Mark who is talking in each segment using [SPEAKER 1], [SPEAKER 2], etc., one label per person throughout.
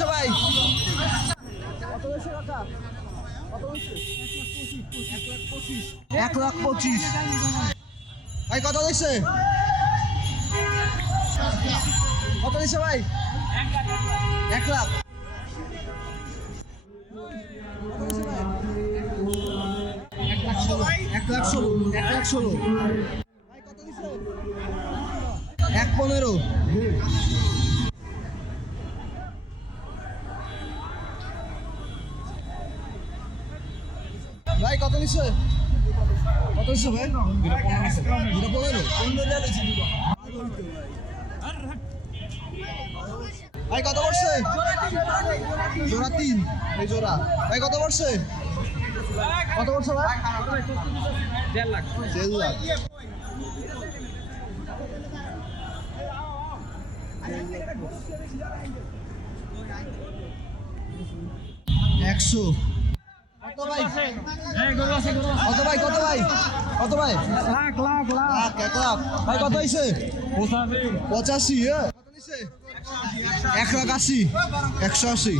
[SPEAKER 1] দিচ্ছে এক লাখ পঁচিশ। ভাই কত দিচ্ছে? কত দিচ্ছে ভাই? এক লাখ। এক পনেরো। ভাই কত নিচ্ছে ভাই? পনেরো ভাই, কত পড়ছে জোড়া তিন। এই জোড়া। ভাই, কত পড়ছে কত পড়ছে ভাই?
[SPEAKER 2] দেড় লাখ।
[SPEAKER 1] একশো। কত ভাই? কত ভাই কত ভাই? কত ভাই
[SPEAKER 2] লাখ লাখ। লাখ
[SPEAKER 1] এক লাখ। ভাই কত হয়েছে পঁচাশি হ্যাঁ। এক লাখ আশি একশো। আশি।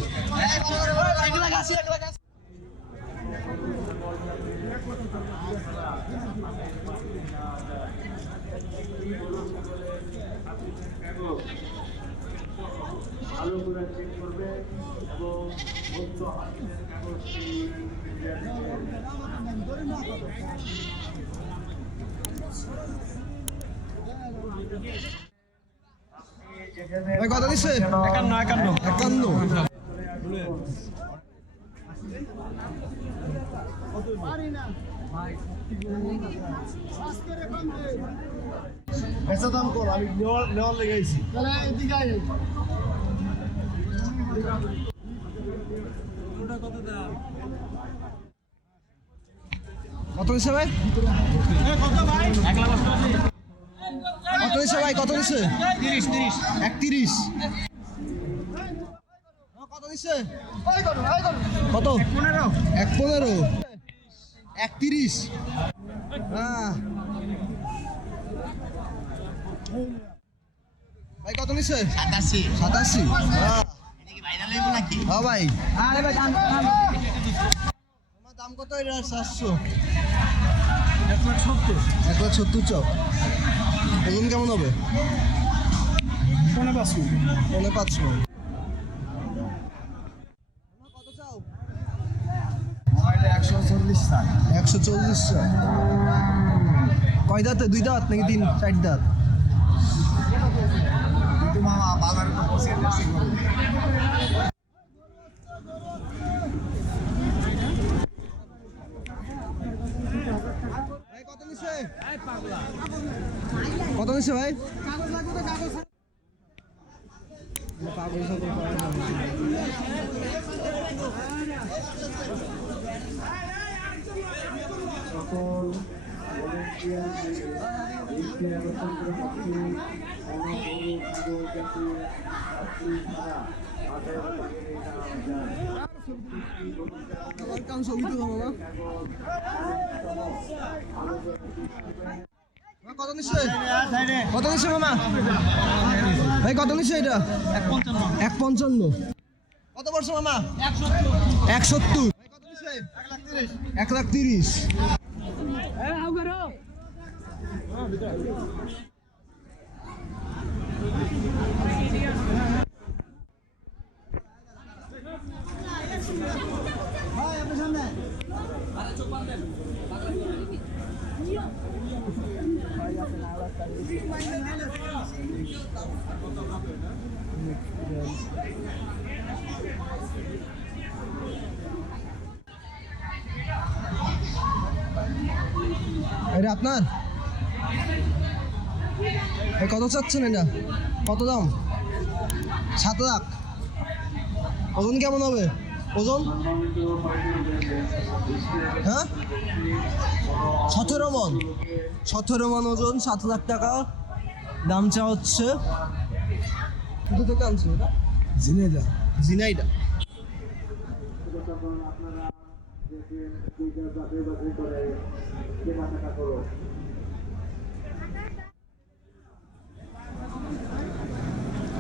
[SPEAKER 3] ভালো করে চেক করবে এবং
[SPEAKER 1] কত নিচ্ছে
[SPEAKER 2] একান্ন একান্ন।
[SPEAKER 1] একান্ন।
[SPEAKER 4] বেচা দাম কর আমি নেওয়ার নেওয়ার লেগে আইছি।
[SPEAKER 1] কত নিচ্ছে ভাই
[SPEAKER 2] এক লাখ অষ্টআশি
[SPEAKER 1] কত নিচ্ছে ভাই? কত নিচ্ছে
[SPEAKER 2] তিরিশ তিরিশ
[SPEAKER 1] এক তিরিশ কত নিচ্ছে কত?
[SPEAKER 2] পনেরো
[SPEAKER 1] এক পনেরো। এক তিরিশ হ্যাঁ। ভাই কত নিচ্ছে
[SPEAKER 4] সাতাশি।
[SPEAKER 1] সাতাশি। হ্যাঁ। হ্যাঁ ভাই।
[SPEAKER 2] আরে ভাই দাম
[SPEAKER 1] কত? এটা সাতশো।
[SPEAKER 2] এক লাখ সত্তর।
[SPEAKER 1] এক লাখ সত্তর চক। ওজন কেমন হবে?
[SPEAKER 2] পনেরো পাঁচশো।
[SPEAKER 1] পনেরো পাঁচশো।
[SPEAKER 4] একশো চল্লিশ টাকা
[SPEAKER 1] একশো চল্লিশ কয় দাঁতে? দুই দাঁত নাকি তিন? চার দাঁত?
[SPEAKER 4] মামা বাজারে তো পৌঁছে দিয়েছি গরু।
[SPEAKER 1] ভাই কত নিচ্ছে কত নিচ্ছে ভাই
[SPEAKER 3] সকল volunteer-দের লিস্টে একত্রিত করছি। কোনো গরু, ছাগল জাতীয় যাত্রী ছাড়া তাদের বাইরে নেওয়া যায়।
[SPEAKER 1] আমার কাম ছবি তো মা, কত নিচ্ছে কত নিচ্ছে মামা? ভাই, কত নিচ্ছে এটা?
[SPEAKER 2] এক পঞ্চান্ন।
[SPEAKER 1] কত বর্ষ মামা? এক সত্তর। ভাই, কত নিচ্ছে এক লাখ এটা আপনার? কত চাচ্ছেন এটা? কত দাম? সাত লাখ। ওজন কেমন হবে? ওজন? হ্যাঁ? সতেরো মন। সতেরো মন ওজন সাত লাখ টাকা। দাম চা হচ্ছে কোথা থেকে আনছো এটা?
[SPEAKER 3] কেনাকাটা করো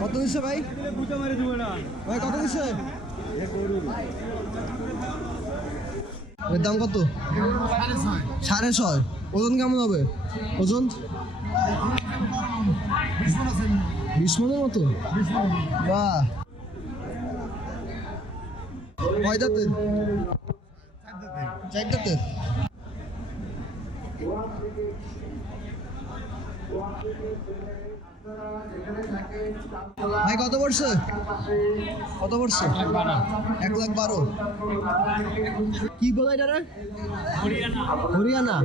[SPEAKER 1] কত কত দিচ্ছে ভাই? ভাই কত দিচ্ছে? এর দাম কত? সাড়ে ছয়। ওজন কেমন হবে? ওজন? বিশ মনের মতো? বাহ। কয় দাঁতের? চার দাঁতের। ভাই কত পড়ছে? কত পড়ছে? এক লাখ বারো। কি বলে এটা হরিয়ানা। হরিয়ানা।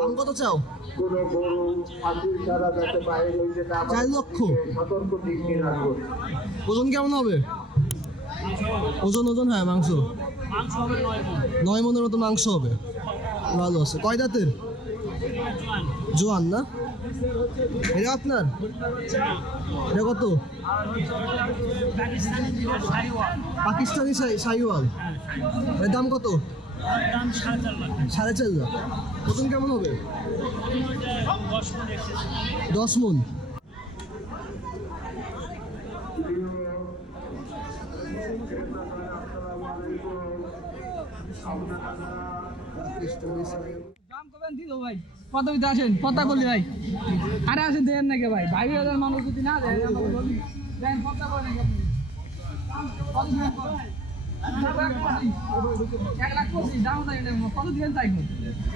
[SPEAKER 1] দাম কত চাও? চার লক্ষ। ওজন কেমন হবে? ওজন ওজন হ্যাঁ মাংস। নয় মনের মতো মাংস হবে। ভালো আছে। কয় দাঁতের? জোয়ান না? এটা আপনার? এটা কত? পাকিস্তানি শাহি- শাহিওয়াল। এর দাম কত? সাড়ে চার লাখ। ওজন কেমন হবে? দশ মন।
[SPEAKER 2] দাম কবেন দিল ভাই? দিতে আসেন কথা বলি ভাই। আরে আসেন দেন নাকি ভাই। ভাই হাজার মানুষ যদি না দেয় আমাকে বলি দেন কত দিবেন বল? এক লাখ পঁচিশ দাম কত দিবেন তাই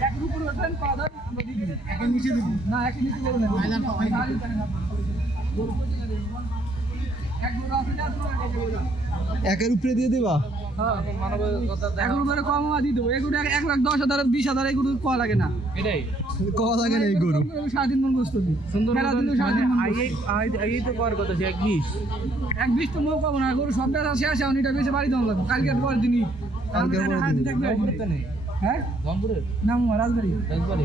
[SPEAKER 2] এক ওঠেন পাওয়া আমরা দিয়ে না একের নিচে বলুন এক।
[SPEAKER 1] একের উপরে দিয়ে দিবা?
[SPEAKER 2] এগুলো করে কম দিয়ে দেবো এগুলো এক- লাখ দশ হাজার বিশ হাজার এগুলো কয়া লাগে না।
[SPEAKER 1] লাগে
[SPEAKER 2] মন মন এক বিশ। তো মন পাবো না গরু সব বেচা শেষ এখন এটা বেশি বাড়ি দেওয়া লাগবে। কালকের পর দিনই।
[SPEAKER 1] কালকের পরের
[SPEAKER 2] হ্যাঁ? না মামা, রাজবাড়ি।
[SPEAKER 1] রাজবাড়ি।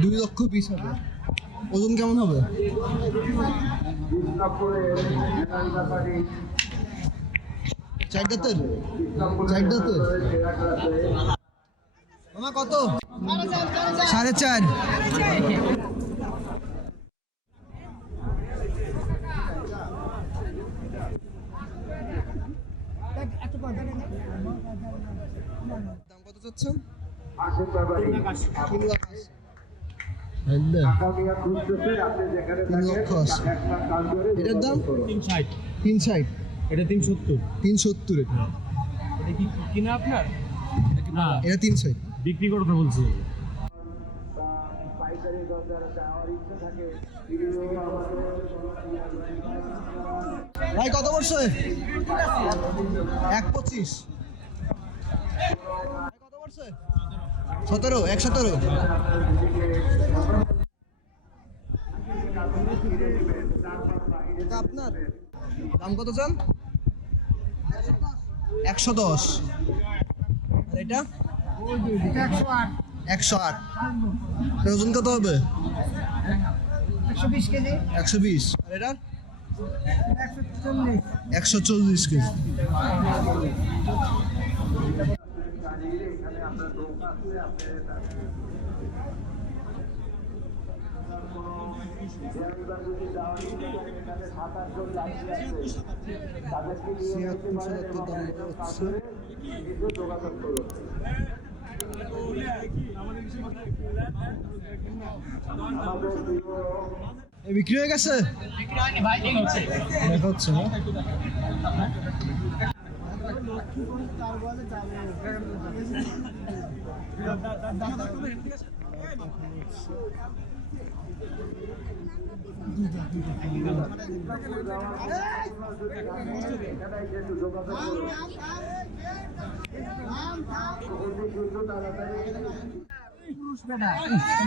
[SPEAKER 1] দুই লক্ষ বিশ হবে ওজন কেমন হবে? চার দাঁতের? চার দাঁতের? কত? সাড়ে চার। দাম কত চাচ্ছেন? হ্যাঁ, এটার দাম?
[SPEAKER 2] তিন ষাট। এটা তিন সত্তর।
[SPEAKER 1] তিন সত্তর এটা।
[SPEAKER 2] এটা কি কিনা আপনার? না।
[SPEAKER 1] এটা তিন ষাট।
[SPEAKER 2] বিক্রি করতে বলছি।
[SPEAKER 3] পাইকারি দর যাওয়ার ইচ্ছা থাকে
[SPEAKER 1] ভাই কত বলছে এক পঁচিশ। কত বলছে সতেরো, এক সতেরো। এটা আপনার? দাম কত চান? একশো দশ। আর এটা? একশো আট। ওজন কত হবে?
[SPEAKER 2] একশো বিশ।
[SPEAKER 1] আর
[SPEAKER 2] চল্লিশ।
[SPEAKER 1] একশো চল্লিশ কেজি। ছিয়াত্তর সাতাত্তর দাম হচ্ছে
[SPEAKER 3] যোগাযোগ করুন
[SPEAKER 1] বিক্রি হয়ে গেছে দেখা হচ্ছে না।
[SPEAKER 3] যোগাযোগ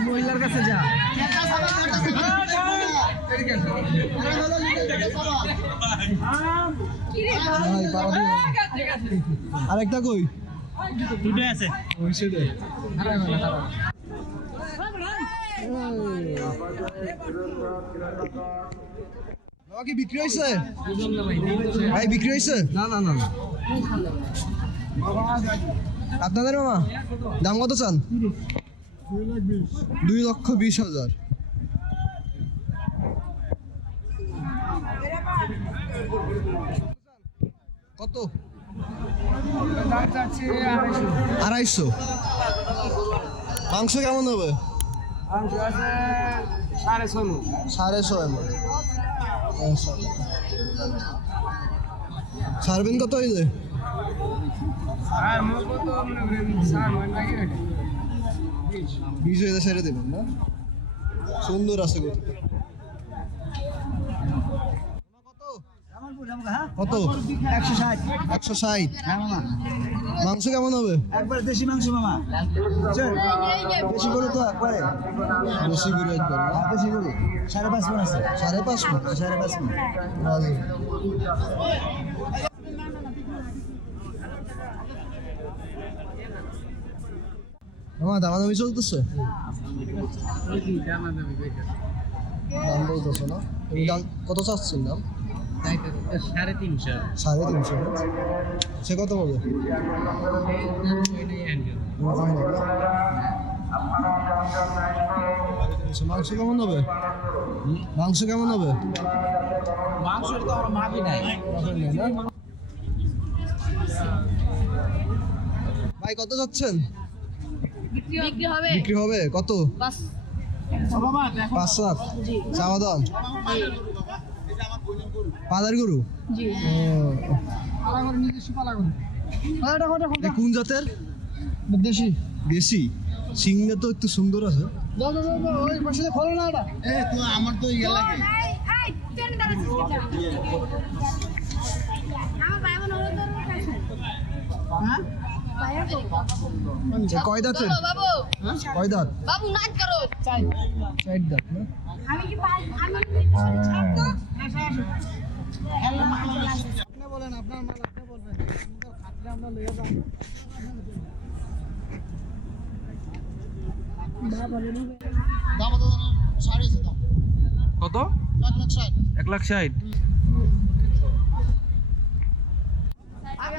[SPEAKER 2] মহিলার কাছে যা।
[SPEAKER 1] আরেকটা কই?
[SPEAKER 5] দুটোই আছে।
[SPEAKER 1] ওই কি বিক্রি হয়েছে? ভাই বিক্রি হয়েছে?
[SPEAKER 4] না না না না।
[SPEAKER 1] আপনাদের মামা? দাম কত চান? দুই লক্ষ বিশ হাজার। কত?
[SPEAKER 2] আড়াইশো।
[SPEAKER 1] মাংস কেমন হবে?
[SPEAKER 2] সাড়ে
[SPEAKER 1] ছয় কত
[SPEAKER 2] সাড়ে নয় লাগে
[SPEAKER 1] বিশ হইলে ছেড়ে দেবেন না? সুন্দর আছে গরু কত?
[SPEAKER 4] একশো ষাট।
[SPEAKER 1] একশো ষাট।
[SPEAKER 4] হ্যাঁ মামা।
[SPEAKER 1] মাংস কেমন হবে?
[SPEAKER 4] একবার দেশি মাংস মামা? দেশি গরু তো একবারে।
[SPEAKER 1] বেশি গরু একবার?
[SPEAKER 4] হ্যাঁ, দেশি গরু। সাড়ে পাঁচ মন আছে।
[SPEAKER 1] সাড়ে পাঁচ মণ?
[SPEAKER 4] সাড়ে পাঁচ মন।
[SPEAKER 1] ভালো। আমার দামাদামি চলতেছে? দাম বলতেছে না। তুমি দাম কত চাচ্ছেন দাম?
[SPEAKER 5] সাড়ে তিনশো।
[SPEAKER 1] সাড়ে তিনশো সে কত? আচ্ছা, মাংস কেমন হবে? মাংস কেমন হবে?
[SPEAKER 5] মাংস তো আমরা মাপি নাই
[SPEAKER 1] ভাই কত যাচ্ছেন?
[SPEAKER 6] বিক্রি হবে।
[SPEAKER 1] বিক্রি হবে? কত? পাঁচ। লাখ। চাওয়া দাম পাদার গরু?
[SPEAKER 2] পালা করে
[SPEAKER 1] এ কোন জাতের?
[SPEAKER 2] দেশি।
[SPEAKER 1] দেশি? সিংটা তো একটু সুন্দর আছে।
[SPEAKER 2] দাও দাও দাও ওই পাশে খোলো না
[SPEAKER 4] আমার তো ইয়ে লাগে।
[SPEAKER 6] আমার কাছে
[SPEAKER 2] হ্যাঁ
[SPEAKER 6] ভাইয়া
[SPEAKER 1] কয় দাঁতের?
[SPEAKER 6] বাবু। বাবু
[SPEAKER 1] কয় দাঁত?
[SPEAKER 6] বাবু নাচ করো।
[SPEAKER 1] চার দাঁত না?
[SPEAKER 6] আমি কি আমি
[SPEAKER 2] আপনি বলেন আপনার মাল আপনি বলবেন। খাটলে আমরা লইয়া যাব
[SPEAKER 5] কত? এক লাখ ষাট।
[SPEAKER 2] আমরা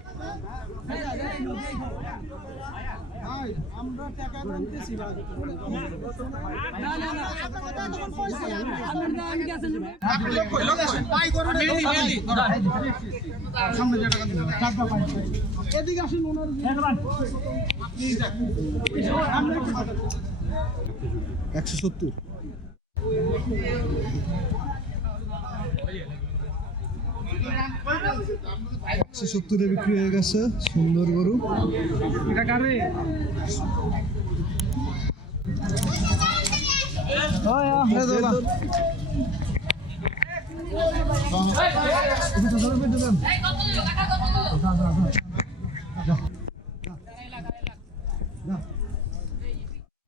[SPEAKER 2] না না না আপনার দাম কি আছে এদিকে আসুন ওনার
[SPEAKER 1] একশো সত্তর। একশো সত্তরে বিক্রি হয়ে গেছে সুন্দর গরু।
[SPEAKER 2] এটা কারে?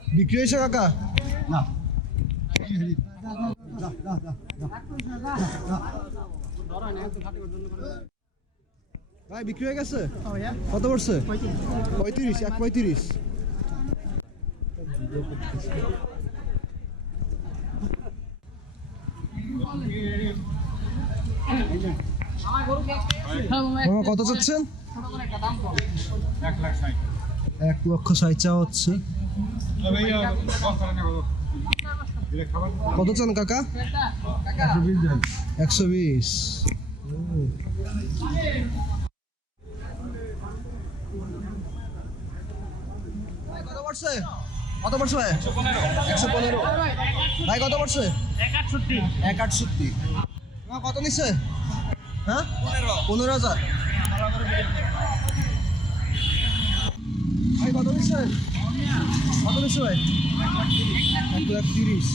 [SPEAKER 1] বিক্রি হয়েছে কাকা?
[SPEAKER 4] না।
[SPEAKER 1] ভাই বিক্রি হয়ে গেছে? কত পড়ছে? পঁয়ত্রিশ। এক পঁয়ত্রিশ। কত চাচ্ছেন? এক লক্ষ ষাট চা হচ্ছে। কত চান কাকা? একশো বিশ। কত পড়ছে? কত পড়ছে ভাই? একশো পনেরো। ভাই, কত পড়ছে? এক আটষট্টি। কত নিচ্ছে? হ্যাঁ? পনেরো হাজার। ভাই, কত নিচ্ছে? কত নিচ্ছে ভাই? এক লাখ তিরিশ